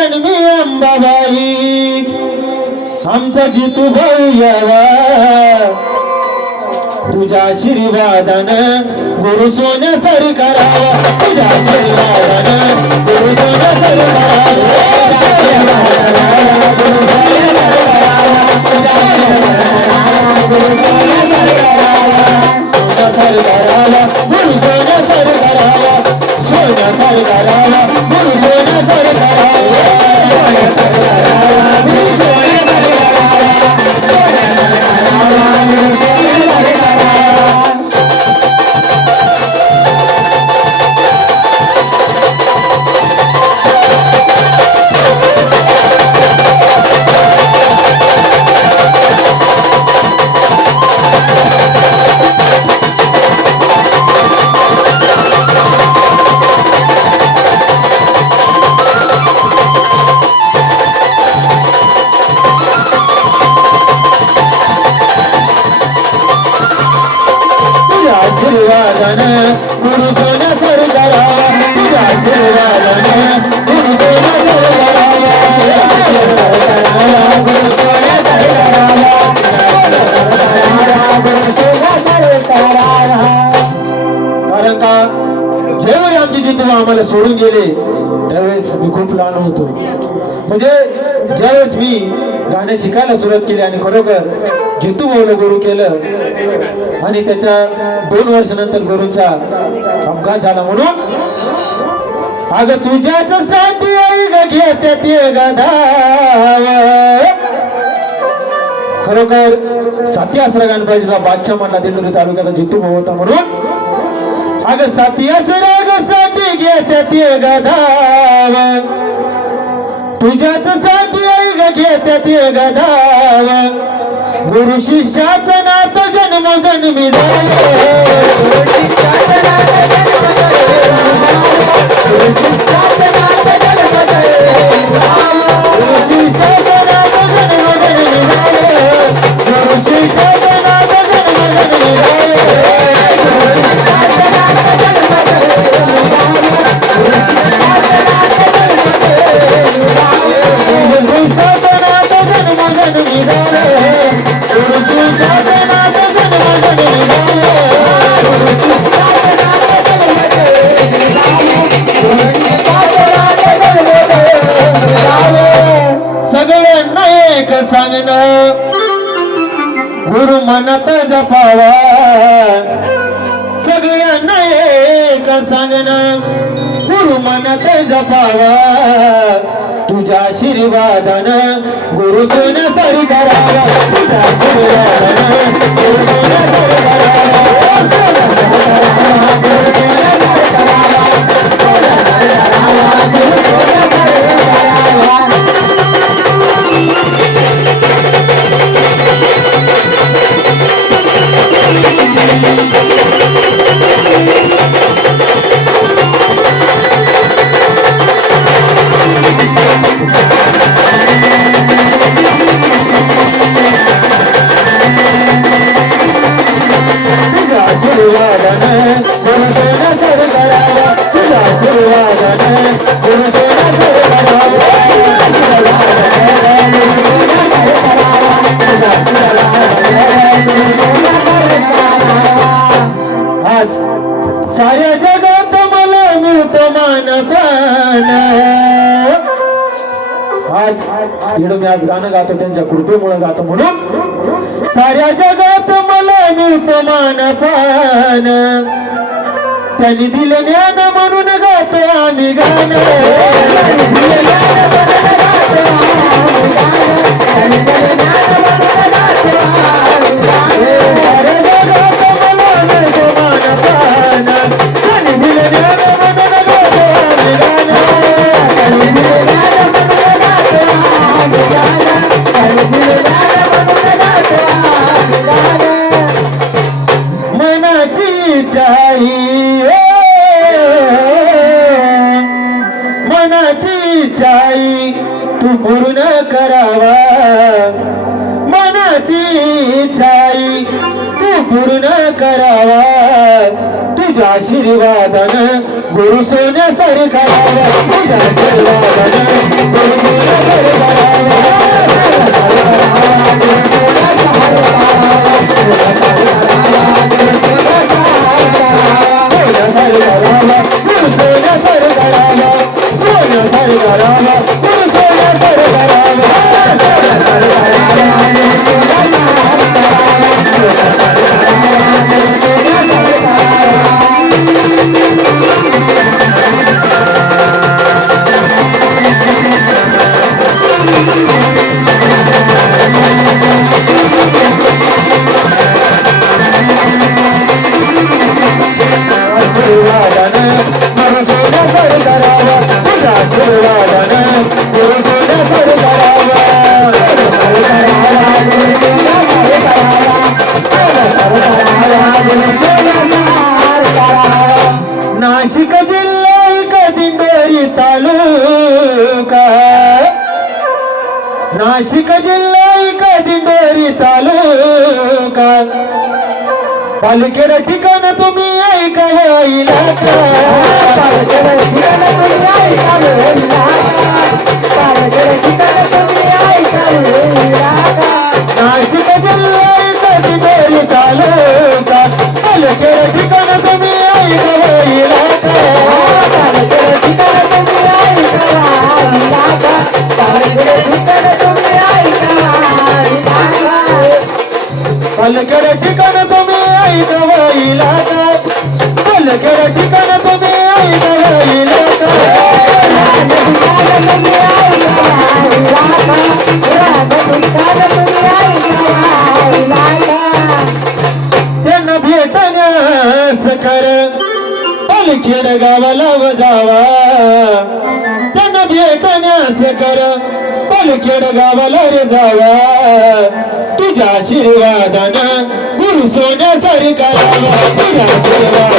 जन्मी अंबाबाई. आमचा जितू भाऊ यावा. तुझ्या आशीर्वादानं गुरु सोन्या सर तुझ्या आशीर्वादानं गुरु सोन्या सर करावा गुरु गुरु सर करावा गुरु सर करावा गुरु सर करावा गुरु सर करावा कारण का? जेव्हा आमची जितू आम्हाला सोडून गेले त्यावेळेस मी खूप लहान होतो. म्हणजे ज्यावेळेस मी गाणे शिकायला सुरुवात केली आणि खरोखर जितू भाऊला गुरु केलं आणि त्याच्या दोन वर्षानंतर गुरुचा अपघात झाला म्हणून. अगं तुझ्याच साठी ग ते खरोखर साथी असरा गणपतीचा बादशाह म्हणला दिंडोरी तालुक्याचा जितू भाऊ होता म्हणून. अग साथी असरा ग साठी घेत्या ते गधाव तुझ्याच साठी घेते ते गदाव गुरु शिष्याच नात जन्म जन्मी सगळ्यांना जपावा सगळ्यांना एक सांगणं गुरु मनात जपावा. तुझ्या आशीर्वादानं गुरु सोन्या सरी करावा तुझ्या आशीर्वादानं गुरु सोन्या साऱ्या जगात मला मिळतो मानपान आज इकडं मी आज गाणं गातो त्यांच्या कृपेमुळे गातो म्हणून. साऱ्या जगात मला मिळतो मानपान त्यांनी दिलं ज्ञान म्हणून गातो आम्ही गाणं. इच्छाई तू पूर्ण करावा. मनाची इच्छाई तू पूर्ण करावा. तुझ्या आशीर्वादान गुरु सोन्यासारखा तुझ्या आशीर्वादान गुरु सोन्यासारखा नाशिक जिल्हा एक दिंडोरी तालुका. पालखेड ठिकाण तुम्ही ऐका इलाका. पालखेड ठिकाण तुम्ही गावाला त्यांना भेटण्यास कर. पलखेड गावाला रे जावा. तुझ्या आशीर्वादानं गुरु सोन्यासारखा तुझ्या आशीर्वाद